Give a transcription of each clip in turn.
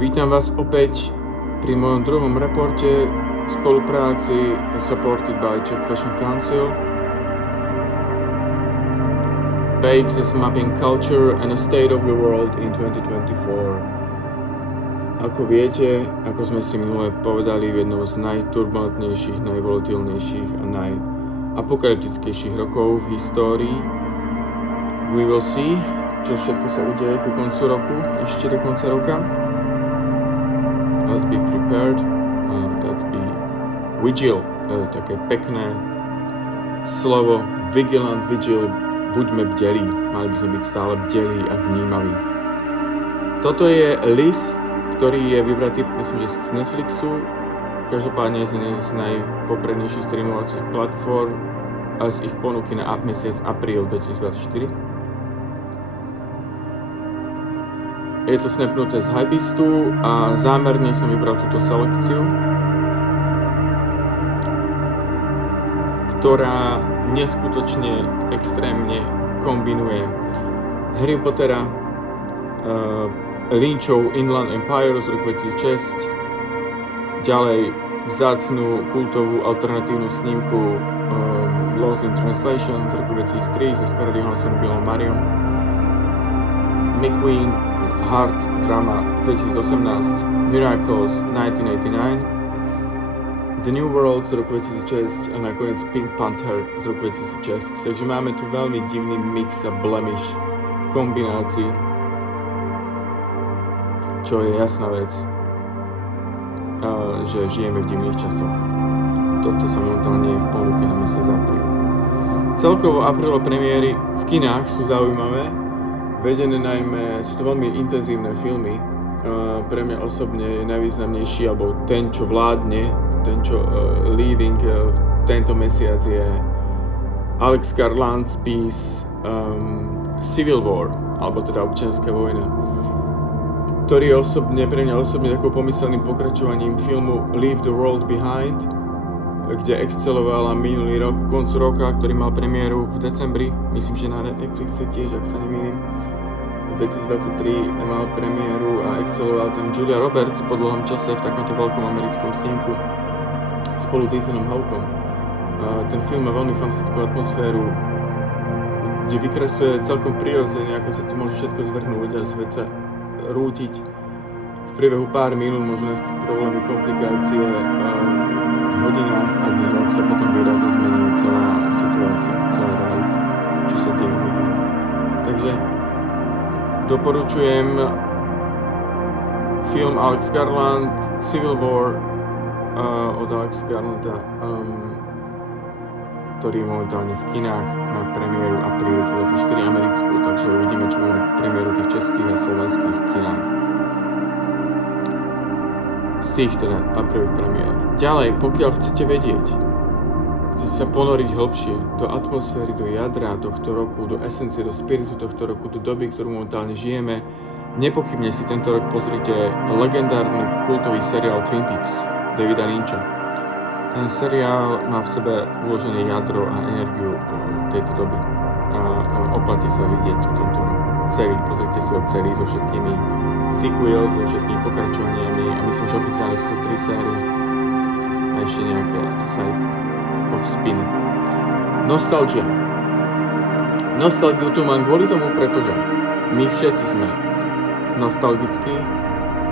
Vítam vás opäť pri mojom druhom reporte v spolupráci supported by Czech Fashion Council. Bakes as Mapping Culture and a State of the World in 2024. Ako viete, ako sme si minule povedali, v jednom z najturbulentnejších, najvolatilnejších a najapokalyptickejších rokov v histórii, we will see, čo všetko sa udeje ku koncu roku, ešte do konca roka. Let's be prepared, let's be vigil, také pekné slovo, vigilant, vigil, buďme bdelí, mali by sme byť stále bdelí a vnímaví. Toto je list, ktorý je vybratý, myslím, že z Netflixu, každopádne z najpoprednejších streamovacích platform a z ich ponuky na mesiac apríl 2024. Je to snapnuté z Hypebeastu a zámerne som vybral túto selekciu, ktorá neskutočne extrémne kombinuje Harry Pottera, Lynchov Inland Empire z roku 2006, ďalej vzácnu kultovú alternatívnu snímku Lost in Translation z roku 2003 so Scarlett Johansson, Billom Mariom, McQueen Hard Drama 2018, Miracles 1989, The New World z roku 2006 a nakoniec Pink Panther z roku 2006. Takže máme tu veľmi divný mix a blemish kombinácií, čo je jasná vec, že žijeme v divných časoch. Toto sa momentálne je v ponuke na mesiac apríl. Celkovo aprílové premiéry v kinách sú zaujímavé, vedené najmä, sú to veľmi intenzívne filmy. Pre mňa osobne je najvýznamnejší, alebo ten, čo vládne, ten, čo leading tento mesiac je Alex Garland's piece Civil War, alebo teda občianska vojna, ktorý je osobne, pre mňa osobne takou pomyselným pokračovaním filmu Leave the World Behind, kde excelovala minulý rok, koncu roka, ktorý mal premiéru v decembri, myslím, že na Netflixe tiež, ak sa nemýlim. V 2023 mal premiéru a exceloval tam Julia Roberts po dlhom čase v takomto veľkom americkom snímku spolu s Ethanom Hawkeom. Ten film má veľmi fantastickú atmosféru, kde vykresuje celkom prirodzene, ako sa tu môže všetko zvrhnúť a svet sa rútiť. V priebehu pár minút môžu nastať problémy, komplikácie, v hodinách a dňoch sa potom výrazne zmení celá situácia, celá realita, čo sa deje ľudí. Takže doporučujem film Alex Garland, Civil War od Alex Garlanda, ktorý je momentálne v kinách, má premiéru apríl 2024 americkú, takže uvidíme, čo máme premiéru tých českých a slovenských kinách. Z tých teda aprílových premiér. Ďalej, pokiaľ chcete vedieť, chcete sa ponoriť hlbšie do atmosféry, do jadra tohto roku, do esencie, do spiritu tohto roku, do doby, ktorú momentálne žijeme, nepochybne si tento rok pozrite legendárny kultový seriál Twin Peaks Davida Lyncha. Ten seriál má v sebe uložené jadro a energiu tejto doby a oplatí sa vidieť v tomto roku. Celý, pozrite si ho celý so všetkými sequels, so všetkými pokračovaniami a myslím, že oficiálne sú to 3 série a ešte nejaké side of spin. Nostalgia. Nostalgiu tu mám kvôli tomu, pretože my všetci sme nostalgickí.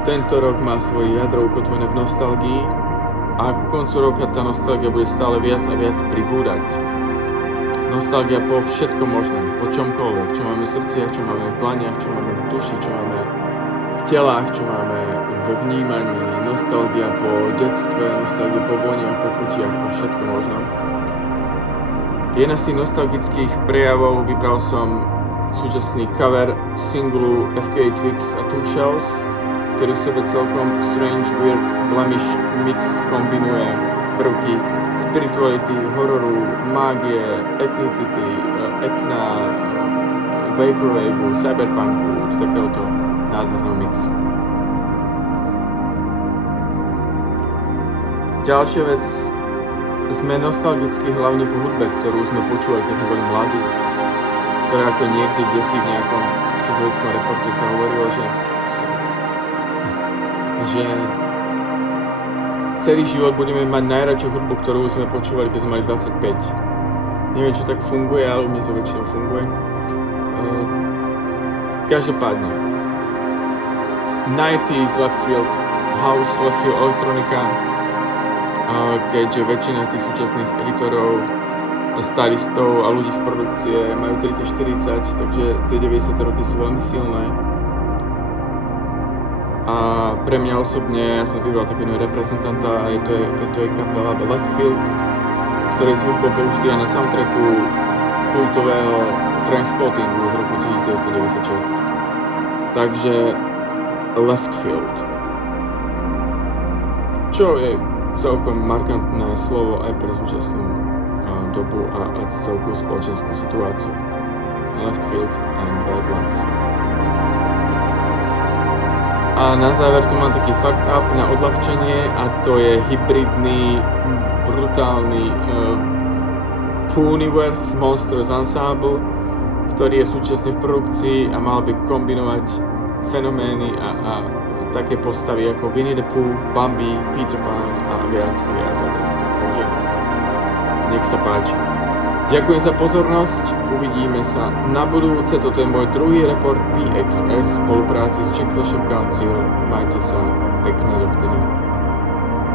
Tento rok má svoje jadro ukotvené v nostalgii a ku koncu roka tá nostalgia bude stále viac a viac pribúdať. Nostalgia po všetkom možnom, po čomkoľvek, čo máme v srdciach, čo máme v dlaniach, čo máme v duši, čo máme v telách, čo máme vo vnímaní. Nostalgia po detstve, nostalgia po voniach, po chutiach, po všetkom možnom. Jedna z tých nostalgických prejavov vybral som súčasný cover singlu FKA Twigs a Two Shells, ktorý v sebe celkom strange, weird, blemish mix kombinuje prvky spirituality, hororu, mágie, ethnicity, etna, vaporwaveu, cyberpunku, do takéhoto nádherného mixu. Ďalšia vec, sme nostalgickí hlavne po hudbe, ktorú sme počúvali, keď sme boli mladí, ktorá ako niekde, kde si v nejakom psychologickom reporte sa hovorilo, že že celý život budeme mať najradšiu hudbu, ktorú sme počúvali, keď sme mali 25. Neviem, čo tak funguje, ale u mňa to väčšinou funguje. Každopádne 90s left field, house, left field, elektronika, keďže väčšina z tých súčasných editorov, stylistov a ľudí z produkcie majú 30-40, takže tie 90. roky sú veľmi silné. A pre mňa osobne, ja som vybral takého reprezentanta a to je kapela Left Field, ktorej zvuk bol použitý na soundtracku kultového Trainspottingu z roku 1996. Takže Left Field, čo je celkom markantné slovo aj pre súčasnú dobu a celkovú spoločenskú situáciu. Left Fields and Badlands. A na záver tu mám taký fucked up na odľahčenie a to je hybridný, brutálny Pooniverse Monsters Ensemble, ktorý je súčasne v produkcii a mal by kombinovať fenomény a také postavy ako Winnie the Pooh, Bambi, Peter Pan a viac. Takže nech sa páči. Ďakujem za pozornosť, uvidíme sa na budúce, toto je môj druhý report PXS v spolupráci s Czech Fashion Council, majte sa pekne dovtedy.